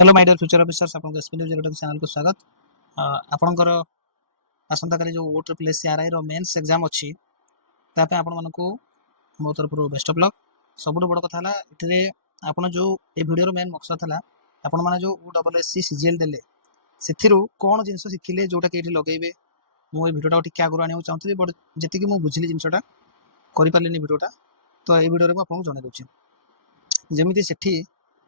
Hello my dear future officers आपन SP news YouTube channel को स्वागत। आपनकर आसंता काली जो ओ ट्रिपल एस आरआई रो मेंस एग्जाम अछि तापे आपन मानको मो तरफ बेस्ट ऑफ लक। सबुठ बड़ कथा हला इथरे आपन जो ए वीडियो रो मेन मकसद हला आपन माने जो O double S C CGL देले सेथिरु कोन जिंस सिखिले जोटा के एठी लगेबे। मो ए वीडियोटा टिके आगु आनियो चाहतली बट जति कि मो बुझिली जिंसटा करि पारलेनी वीडियोटा तो ए वीडियो रे मो आपन जणे दोछि जेमिति Sethi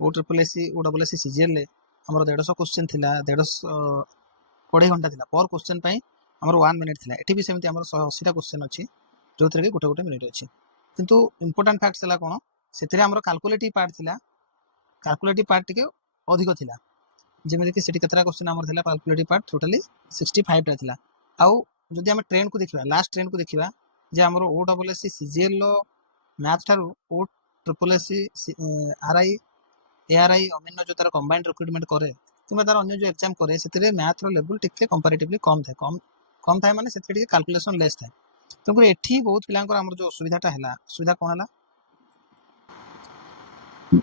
O triple S C O double S C CGL ले हमर 150 क्वेश्चन थिला 150 2.5 घंटा थिला पर क्वेश्चन पई हमर 1 मिनिट थिला। एठी भी सेमति हमर 180 टा क्वेश्चन अछि जोथरे के गोटे गोटे मिनिट अछि किंतु इंपोर्टेंट फैक्ट्स हला कोन सेथिरे हमर कैलकुलेटिव पार्ट थिला। कैलकुलेटिव पार्ट टिके अधिक थिला जेमिति कि सेठी कतरा क्वेश्चन हमर थिला कैलकुलेटिव पार्ट टोटली 65 टा थिला। आउ जदि हम ट्रेंड को देखिबा लास्ट ट्रेंड को देखिबा जे हमर O double S C CGL लो मैथ थारु O triple S C RI ARI अमिनो जो तार कंबाइंड रिक्रूटमेंट करे किबा तार अन्य जो एग्जाम करे सेतिरे मैथ रो लेवल टिके कंपैरेटिवली कम थाए कम थाए माने सेतिरे टिके कैलकुलेशन लेस थाए। तो एठी बहुत पिलांकर हमर जो सुविधाटा हैला सुविधा कोन हला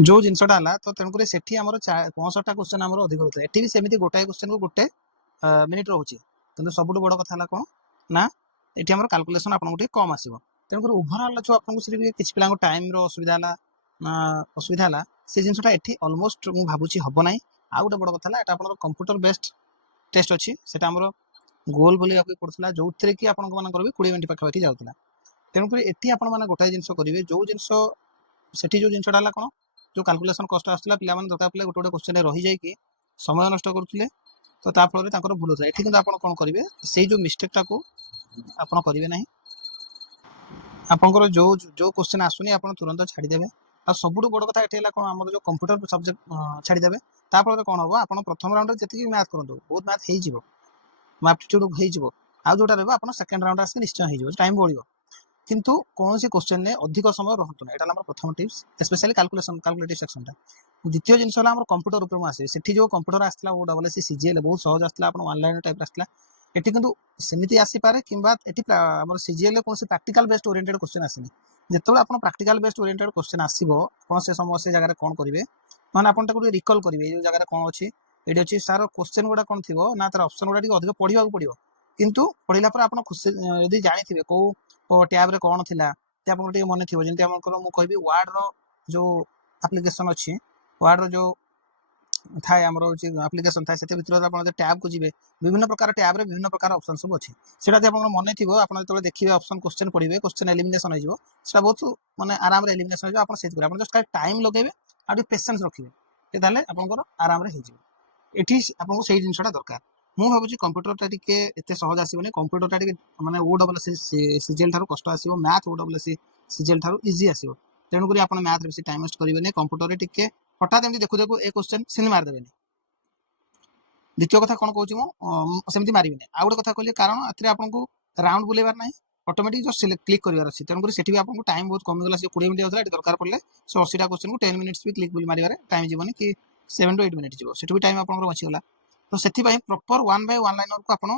जो जिनसटा हला तो तन करे सेठी हमर 65 टा क्वेश्चन हमर अधिक होता एठी भी सेमिति गोटाय क्वेश्चन को गोटे मिनिट रहउची किंतु सबुठ बड़ कथा हला कोन ना एठी हमर कैलकुलेशन आपन गोटे कम आसीबो। तन करे ओवरऑल जो आपन को सिरि किछ पिलांको टाइम रो असुविधा हला असुविधा हला से जिनसटा एठी ऑलमोस्ट मु भाबुची हबो नै। आ गोटे बड़ कथा हला एटा आपन कंप्यूटर बेस्ड टेस्ट अछि सेटा हमर गोल बोली आपके पड़थला जोथरे कि आपन को मानकर भी 20 मिनिट पाखा जाउतला। तेनु करे एठी आपन माने गोटाय जिंस करिवे जो जिंस सेठी जो जिंसटा हला कोन जो कैलकुलेशन कष्ट आस्तला पिला माने दरकार पले गोटे गोटे क्वेश्चन रहि जाय कि समय नष्ट करथले तो ता फल रे तांकर भूल होता एठी किंतु आपन कोन करिवे सेही जो मिस्टेक टा को आपन करिवे नै। आपनकर जो जो क्वेश्चन आसुनी आपन तुरंत छाडी देबे। आ सबुठ बड़ कथा एठी हला कोन हमर जो कंप्यूटर सब्जेक्ट छाडी देबे ता फल रे कोन होबो आपन प्रथम राउंड रे जति मैथ करंतु बहुत मैथ हेइ जिवो एप्टीट्यूड हेइ जिवो आ जोटा रहबो आपन सेकंड राउंड आसी निश्चय हेइ जिवो टाइम बढ़िबो किंतु कौन सी क्वेश्चन ने अधिक समय रहतु एटा हमर प्रथम tips specially calculation calculative section टा। द्वितीय जिंस हला हमर कंप्यूटर ऊपर म आसे सेठी जो कंप्यूटर आस्तला O double S C CGL बहुत सहज आस्तला आपन ऑनलाइन टाइप आस्तला एठी किंतु सेमिति आसी पारे किंबा एठी हमर सीजीएल कोन से प्रैक्टिकल बेस्ड ओरिएंटेड क्वेश्चन आसीनी जेतबे आपन प्रैक्टिकल बेस्ड ओरिएंटेड क्वेश्चन आसीबो कोन से समय से जगह रे कोन करिवे माने आपन ताको रिकॉल करिवे जो जगह रे कोन अछि एडी अछि सार क्वेश्चन गुडा कोन थिबो ना तार ऑप्शन गुडा टिक अधिक पढिबा को पडिबो किंतु पढिला पर आपन खुशी यदि जानि थिबे को टैब रे कोन थिला ते आपन टिक मने थिबो जेंति हमर मु कहबी वर्ड रो जो एप्लीकेशन अछि वर्ड रो जो थाए हमर होची एप्लीकेशन थाए सेते भितर आपन टैब को जिवे विभिन्न प्रकार टैब रे विभिन्न प्रकार ऑप्शन सब अछि सेटा जे आपन मने थिबो आपन तले देखिबे ऑप्शन क्वेश्चन पढिबे क्वेश्चन एलिमिनेशन हो जिवो सेटा बहुत माने आराम रे एलिमिनेशन हो जिवो आपन सेत करे आपन जस्ट टाइम लगेबे आ पेशेंस रखिबे ते ताले आपन आराम रे हो जिवो एठी आपन सेही जिंसटा दरकार। मु भाबुची कंप्यूटर टा टिके एते सहज आसीबोनी कंप्यूटर टा टिके माने ओ डबल सीजीएल थारो कष्ट आसीबो मैथ ओ डबल सीजीएल थारो इजी आसीबो तेनु करी आपन मैथ रे बेसी टाइम वेस्ट करिवेनी कंप्यूटर रे टिके हठात एमि देखु देखु ए क्वेश्चन सिन मार देबेनी। द्वितीय कथा कोन कहूची मु सेमति मारिबिनी आ गोटे कथा कहली कारण अथरे आपन को राउंड बुलेबार नै ऑटोमेटिक जो सिलेक्ट क्लिक करिवार अछि तेनु करी सेठी भी आपन को टाइम बहुत कम गेला से 20 मिनिट होतला एटी दरकार पड़ले सो 80 टा क्वेश्चन को 10 मिनिट्स भी क्लिक बुल मारिबारे टाइम जीवनी कि 7 to 8 मिनिट जीवो सेठी भी टाइम आपन को बची गला। तो सेठी भाई प्रॉपर 1 बाय 1 लाइनर को आपन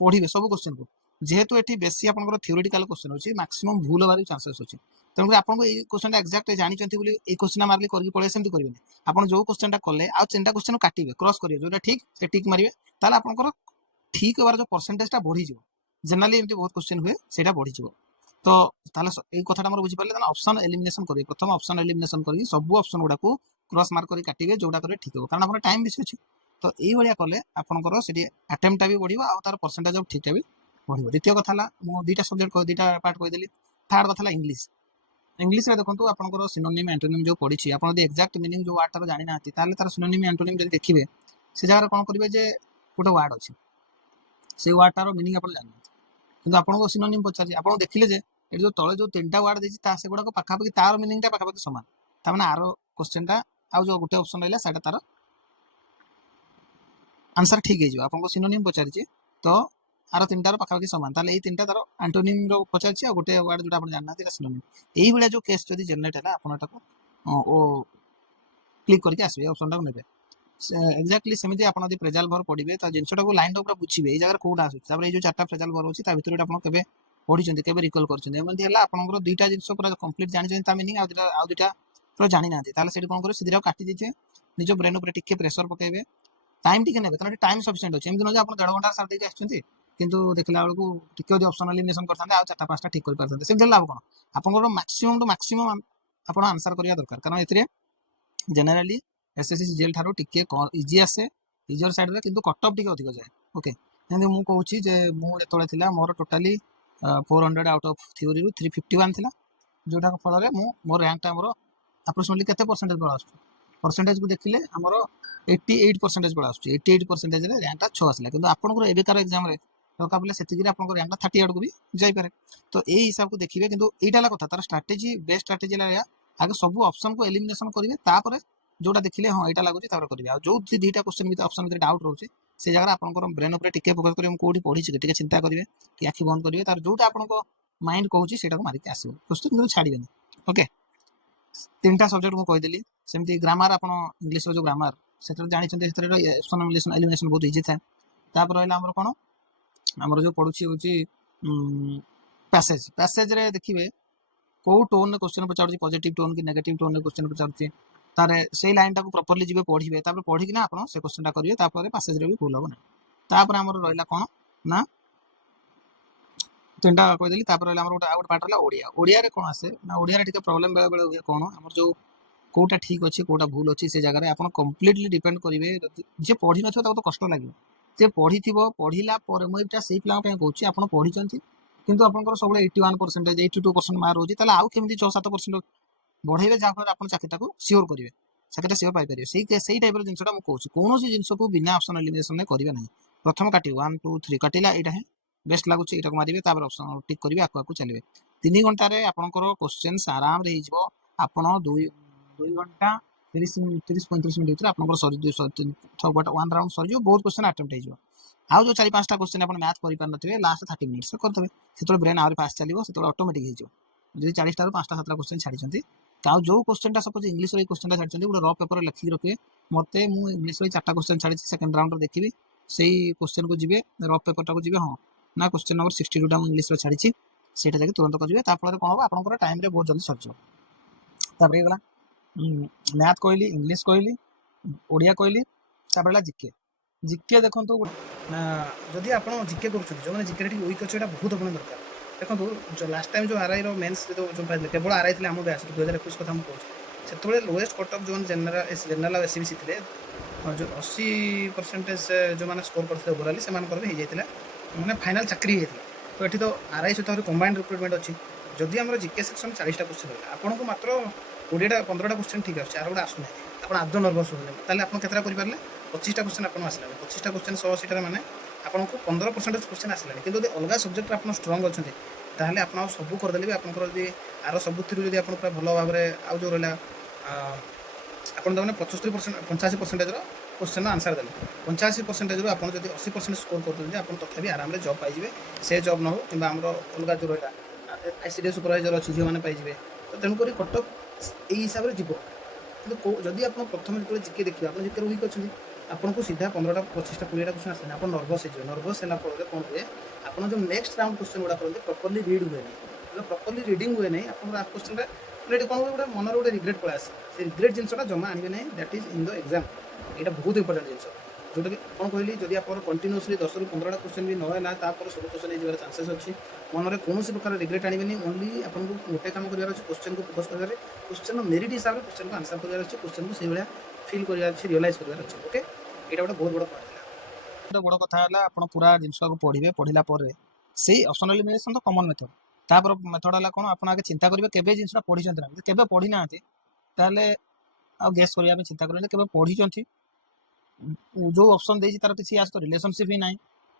पढिबे सब क्वेश्चन को जेहेतु एठी बेसी आपन को थ्योरेटिकल क्वेश्चन होची मैक्सिमम भूल होबार चांसेस होची तेनु आपन को ए क्वेश्चन टा एक्जेक्ट जानि चंती बोली ए क्वेश्चन मारली करके पळे सेमति करिवेनी आपन जो क्वेश्चन टा कले आ चिंता क्वेश्चन काटिबे क्रॉस करिवे जोटा ठीक से टिक मारिवे ताले आपन को ठीक होबार जो परसेंटेज टा बढ़ी जिवो जनरली एमति बहुत क्वेश्चन हुए सेटा बढ़ी जिवो। तो ताले ए कथाटा हमर बुझि पाले ताले ऑप्शन एलिमिनेशन करिवे प्रथम ऑप्शन एलिमिनेशन करी सब ऑप्शन गुडा को क्रॉस मार्क करी काटिबे जोटा करे ठीक हो कारण आपन टाइम बेसी अछि तो एई भलिया कले आपन को सेठी अटेम्प्ट टा भी बढ़िबो आ तार परसेंटेज ठीक टा भी बढ़िबो। द्वितीय कथा हला मो दुईटा सब्जेक्ट को दुईटा पार्ट कहि देली। थर्ड कथा हला इंग्लिश इंग्लिश रे देखंतु आपन को सिनोनिम एंटोनिम जो पढिछि आपन यदि एक्जेक्ट मीनिंग जो वर्ड तार जानि नाथि ताले तार सिनोनिम एंटोनिम जदि देखिबे से जगह कोन करिवे जे गोटे वर्ड अछि से वर्ड तार मीनिंग आपन जानि किंतु आपन को सिनोनिम पचारि आपन देखिले जे ए जो तळे जो तीनटा वर्ड देछि ता से गुडा को पाखा पाखी तार मीनिंग ता पाखा पाखी समान ता माने आरो क्वेश्चन टा आ जो गोटे ऑप्शन रहला साडा तार आंसर ठीक हे जिवो आपन को सिनोनिम पचारि तो आरो तीनटा रो पाखा पाखी समान ताले ए तीनटा तार एंटोनिम रो पचारि आ गोटे वर्ड जोटा आपन जानना तिला सिनोनिम एई भलिया जो केस जदि जनरेट हला आपन एटा को ओ क्लिक करके आसबे ऑप्शन टा नेबे एक्जेक्टली सेमिति आपन यदि प्रेजल भर पढिबे ता जिंसटा को लाइन ऊपर बुझिबे ए जगह कोडा आसु तापर ए जो चारटा प्रेजल भर होछि ता भितर आपन केबे पढिचंती केबे रिकॉल करचंती एमंती हला आपनकर दुईटा जिंस पूरा कंप्लीट जानि चंती ता मीनिंग आ दुईटा ତ ଜାଣି ନାହାନ୍ତି ତାହେଲେ ସେଠି କ'ଣ କରିବେ ସିଧା କାଟି ଦେଇଥିବେ ନିଜ ବ୍ରେନ୍ ଉପରେ ଟିକେ ପ୍ରେସର ପକାଇବେ टाइम टिके नेबे कारण टाइम सफिशिएंट अछि एमति न जे आपण 1.5 घंटा सार देके आछुंती किंतु देखला बेलकू टिके जदि ऑप्शन एलिमिनेशन करथांते आ 4-5टा ठीक कर पारथांते सेमति लाभ कोन आपनकर मैक्सिमम टू मैक्सिमम आपण आंसर करिया दरकार कारण एथिरे जनरली एसएससी सीजीएल थारो टिके इजी आसे इजियर साइड रे किंतु कट ऑफ टिके अधिक जाय ओके एंड मु कहूची जे मु जेतोले थिला मोर टोटली 400 आउट ऑफ थ्योरी रु 351 थिला जोटा फल रे मु मोर रैंक टा मोर अप्रोक्सीमेटली केते परसेंटेज बळ आसु परसेंटेज को देखिले हमर 88% बळ आसु 88% रे रैंक टा 6 आसला किंतु आपनकर एबेकार एग्जाम रे टका पले सेति रे आपनकर रैंक टा 38 को भी जाई पारे तो एई हिसाब को देखिबे किंतु एटा ला कथा तार स्ट्रेटजी बेस्ट स्ट्रेटजी ला आगे सब ऑप्शन को एलिमिनेशन करिवे तापर जोटा देखिले हां एटा लागुची तापर करिवे आ जो दुईटा क्वेश्चन में ऑप्शन में डाउट रहउची से जगह आपनकर ब्रेन ऊपर टिके फोकस करिवे हम कोठी पढी छि टिके चिंता करिवे कि आखि बंद करिवे तार जोटा आपनको माइंड कहउची सेटा को मारि के आसीबे क्वेश्चन किंतु छाडिबेनी ओके तीनटा सब्जेक्ट को कहिदेली सेमती ग्रामर आपण इंग्लिश रो जो ग्रामर सेटर जानि छथि सेटर ऑप्शन एलिमिनेशन बहुत इजी था तापर रहला हमर कोन हमर जो पढुची होची पैसेज पैसेज रे देखिबे को टोन ने क्वेश्चन पचारुची पॉजिटिव टोन की नेगेटिव टोन ने क्वेश्चन पचारुची तारे सेई लाइन टा को प्रॉपर्ली जिबे पढिबे तापर पढि कि ना आपण से क्वेश्चन टा करिवे तापर पैसेज रे भी भूल होबो ना तापर हमर रहला कोन ना तीनटा कहिदेली तापर रहला हमर गोटा आउट पार्ट रहला ओडिया ओडिया रे कोन आसे ना ओडिया रे ठीक प्रॉब्लम बेले बेले हुए कोन हमर जो कोटा ठीक अछि कोटा भूल अछि से जगह रे आपण कंप्लीटली डिपेंड करिवे जे पढि नथो ताको तो कष्ट लागियो जे पढिथिबो पढिला पर मु एटा सेई प्लान पे कहूची आपण पढिचंती किंतु आपनकर सबले 81% 82% मार्क होची ताले आउ केमि 6-7% बढ़ाइबे जा पर आपण चाकरीटा को सियोर करिवे चाकरीटा सियोर पाइ परिवे सेई टाइप रो जिंसटा मु कहूची कोनोसी जिंस को बिना ऑप्शन एलिमिनेशन ने करिवे नाही प्रथम काटी 1 2 3 काटिला एटा है बेस्ट लागुची एटा को मारिवे तापर ऑप्शन टिक करिवे आको आको चलिवे 3 घंटा रे आपनकर क्वेश्चंस आराम रे हिजबो आपण 2 घंटा 30-35 मिनिट रे आपनकर सरी 1 राउंड सरी जो बहुत क्वेश्चन अटेम्प्ट हिजबो आउ जो 4-5टा क्वेश्चन अपन मैथ करि पार नथिबे लास्ट 30 मिनिट्स रे करथबे सेतोले ब्रेन आउरी फास्ट चलिबो सेतोले ऑटोमेटिक हिजो जदि 40 टा रो 5टा 7टा क्वेश्चन छाडी छथि काउ जो क्वेश्चन टा सपोज इंग्लिश रे क्वेश्चन टा छाडी छथि उडा रफ पेपर लिखि रखिबे मते मु इंग्लिश रे 4टा क्वेश्चन छाडी सेकंड राउंड रे देखिबी सेही क्वेश्चन को जिबे रफ पेपर टा को जिबे हां ना क्वेश्चन नंबर 62 टा मु इंग्लिश रे छाडी छि सेटा जाके तुरंत करिवे ता फल रे कोन हो आपनकर टाइम रे बहुत जल्दी सरजो तापर गला मैथ कहली इंग्लिश कहली ओडिया कहली तापर गला जीके जीके देखंतु जदि आपण जीके करूछन जो माने जीके टी वीक अछि एटा बहुत अपन दरकार देखंतु जो लास्ट टाइम जो आरआई रो मेंस जो पाइले केवल आरआई थिले हम बैच 2021 कथा हम कहू सेतबेले लोएस्ट कट ऑफ जोन जनरल एसबीसी थिले जो 80% जो माने स्कोर करथिले ओवरऑल से मान करबे हे जायतिला माने फाइनल चाकरी हेतिला तो एठी तो आरआई सहित कंबाइंड रिक्रूटमेंट अछि जदि हमर जीके सेक्शन 40 टा क्वेश्चन रहला आपन को मात्र 20 टा 15 टा क्वेश्चन ठीक अछि आर गोटा आसु नै आपण आदो नर्वस होले ताले आपण केतरा करि पारले 25 टा क्वेश्चन आपण आसला 25 टा क्वेश्चन 100 सीटर माने आपण को 15% क्वेश्चन आसला किंतु यदि अलगा सब्जेक्ट आपण स्ट्रांग अछंती ताले आपण सब कर देले आपण जदि आरो सब थ्रू जदि आपण पूरा भलो भाबरे आ जो रहला आपण दने 75% 85% रो क्वेश्चन आंसर देले 85% रो आपण जदि 80% स्कोर करते जे आपण तथापि आराम रे जॉब पाइ जिवे से जॉब न हो किबा हमरो अलगा जो रहला आईसीडी सुपरवाइजर अछि जे माने पाइ जिवे तो तेनु करी कटक एई हिसाब रे जिवो किंतु जदि आपण प्रथम जेतले जीके देखिबा आपण जीके वीक अछंती आपन को सीधा 15 टा 25 टा 20 टा क्वेश्चन आसे आपण नर्वस हे जिवे नर्वस हैला पर कोन हुए आपण जो नेक्स्ट राउंड क्वेश्चन उडा करते प्रॉपर्ली रीड हुए नै प्रॉपर्ली रीडिंग हुए नै आपण क्वेश्चन रे लेट कोन उडा मन रे उडा रिग्रेट पळा आसे से रिग्रेट जिंसटा जमा आनिबे नै that is in the exam एटा बहुत इंपोर्टेंट जिंस जोटा कि कोन कहली जदि आपण कंटीन्यूअसली 10 ରୁ 15 टा क्वेश्चन भी न हैला तापर सब क्वेश्चन हे जिवार चांसेस अछि मन रे कोनोसी प्रकार रिग्रेट आनिबे नै ओनली आपण को मोटे काम करिवार अछि क्वेश्चन को फोकस करिवार क्वेश्चन मेरिट हिसाब रे क्वेश्चन को आंसर करिवार अछि क्वेश्चन को सेही बेला फील करिवार अछि रियलाइज करिवार अछि ओके एटा बड़ा बहुत बड़ा पार्ट है बड़ा कथा हला आपण पूरा जिंस को पढिबे पढिला पर सेही ऑप्शनल एलिमिनेशन तो कॉमन मेथड तापर मेथड हला कोन आपण आगे चिंता करिवे केबे जिंसरा पढिचंती ना केबे पढि नाथि ताले आ गेस करिया में चिंता करले केबे पढिचंती जो ऑप्शन देछि तार किसी आस तो रिलेशनशिप ही नाही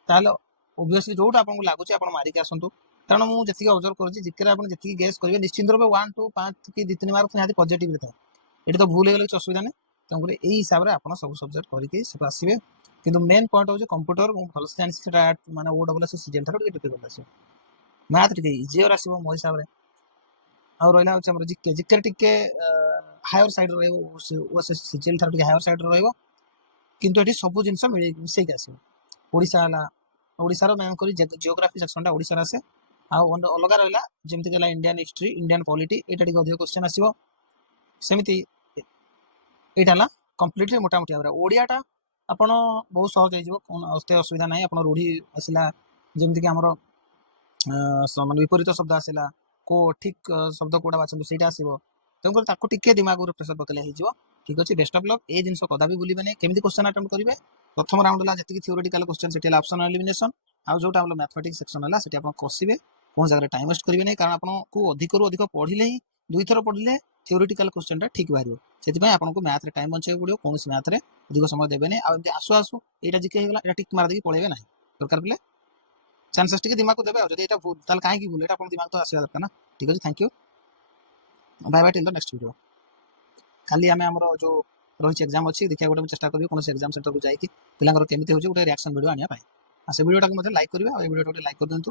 ताले ऑब्वियसली जोटा आपन को लागुची आपन मारि के आसंतु कारण मु जति ऑब्जर्व करछि जिकरा आपन जति गेस करिवे निश्चित रूपे 1 2 5 की 2 3 मार्क निहाती पॉजिटिव रे था एठी तो भूल हे गेले असुविधा नै तंगरे एई हिसाब रे आपन सब सब्जेक्ट करि के से आसीबे किंतु मेन पॉइंट हो जे कंप्यूटर भल से जानि सेटा माने ओ डबल एस सीजन थारो टिके टिके आसी मैथ टिके इजी और आसीबो मो हिसाब रे आ रहला हो हमर जिके जिके टिके हायर साइड रहइबो ओ सीजन थारो टिके हायर साइड रहइबो किंतु एठी सब जिंस मिले मिसै के आसीबो ओडिसा हला ओडिसा रो मेन करी जियोग्राफी सेक्शन टा ओडिसा आसे आ अलगा रहला जेमति गेला इंडियन हिस्ट्री इंडियन पॉलिटी एटा टिके अधिक क्वेश्चन आसीबो ସେମିତି ଏଇଟା ହେଲା କମ୍ପ୍ଲିଟଲି ମୋଟାମୋଟି ଭାବରେ ଓଡ଼ିଆଟା ଆପଣ ବହୁତ ସହଜ ହେଇଯିବ, କ'ଣ ଏତେ ଅସୁବିଧା ନାହିଁ। ଆପଣ ରୂଢ଼ି ଆସିଲା, ଯେମିତିକି ଆମର ମାନେ ବିପରୀତ ଶବ୍ଦ ଆସିଲା, ଠିକ୍ ଶବ୍ଦ କୋଉଟା ବାଛନ୍ତୁ ସେଇଟା ଆସିବ। ତେଣୁକରି ତାକୁ ଟିକେ ଦିମାଗରୁ ପ୍ରେସର ପକେଇଲେ ହେଇଯିବ। ଠିକ୍ ଅଛି, ବେଷ୍ଟ ଅଫ୍ ଲକ୍। ଏ ଜିନିଷ କଦାପି ଭୁଲିବେନି। କେମିତି କ୍ୱେଶ୍ଚନ୍ ଆଟେମ୍ପ୍ଟ କରିବେ? ପ୍ରଥମ ରାଉଣ୍ଡ ହେଲା ଯେତିକି ଥିଓରିଟିକାଲ କ୍ୱେଶ୍ଚନ୍, ସେଠି ହେଲା ଅପସନାଲ ଏଲିମିନେସନ୍। ଆଉ ଯୋଉଟା ଆମର ମ୍ୟାଥମେଟିକ୍ସ ସେକ୍ସନ ହେଲା, ସେଠି ଆପଣ କଷିବେ, କୌଣସି ଜାଗାରେ ଟାଇମ୍ ୱେଷ୍ଟ କରିବେ ନାହିଁ, କାରଣ ଆପଣଙ୍କୁ ଅଧିକରୁ ଅଧିକ ପଢ଼ିଲେ ହିଁ, ଦୁଇଥର ପଢ଼ିଲେ ଥିଓରିଟିକାଲ କ୍ୱେଶ୍ଚନଟା ଠିକ୍ ବାହାରିବ। ସେଥିପାଇଁ ଆପଣଙ୍କୁ ମ୍ୟାଥରେ ଟାଇମ୍ ବଞ୍ଚେଇବାକୁ ପଡ଼ିବ। କୌଣସି ମ୍ୟାଥରେ ଅଧିକ ସମୟ ଦେବେନି। ଆଉ ଏମିତି ଆସୁ ଆସୁ ଏଇଟା ଜିକେ ହେଇଗଲା, ଏଇଟା ଟିକ୍ ମାରି ଦେଇକି ପଳେଇବେ ନାହିଁ। ଦରକାର ପଡ଼ିଲେ ଚାନ୍ସେସ୍ ଟିକେ ଦିମାଗକୁ ଦେବେ। ଆଉ ଯଦି ଏଇଟା ଭୁଲ, ତାହେଲେ କାହିଁକି ଭୁଲ, ଏଇଟା ଆପଣ ଦିମାଗ ତ ଆସିବା ଦରକାର ନା। ଠିକ୍ ଅଛି, thank you, bye bye, till the next video. କାଲି ଆମେ ଆମର ଯେଉଁ ରହିଛି ଏକ୍ଜାମ୍ ଅଛି, ଦେଖିବା ଗୋଟେ ମୁଁ ଚେଷ୍ଟା କରିବି କୌଣସି ଏକ୍ଜାମ୍ ସେଣ୍ଟରକୁ ଯାଇକି ପିଲାଙ୍କର କେମିତି ହେଉଛି ଗୋଟେ ରିଆକ୍ସନ୍ ଭିଡ଼ିଓ ଆଣିବା ପାଇଁ। ଆଉ ସେ ଭିଡ଼ିଓଟାକୁ ମଧ୍ୟ ଲାଇକ୍ କରିବେ, ଆଉ ଏ ଭିଡ଼ିଓଟା ଗୋଟେ ଲାଇକ୍ କରିଦିଅନ୍ତୁ।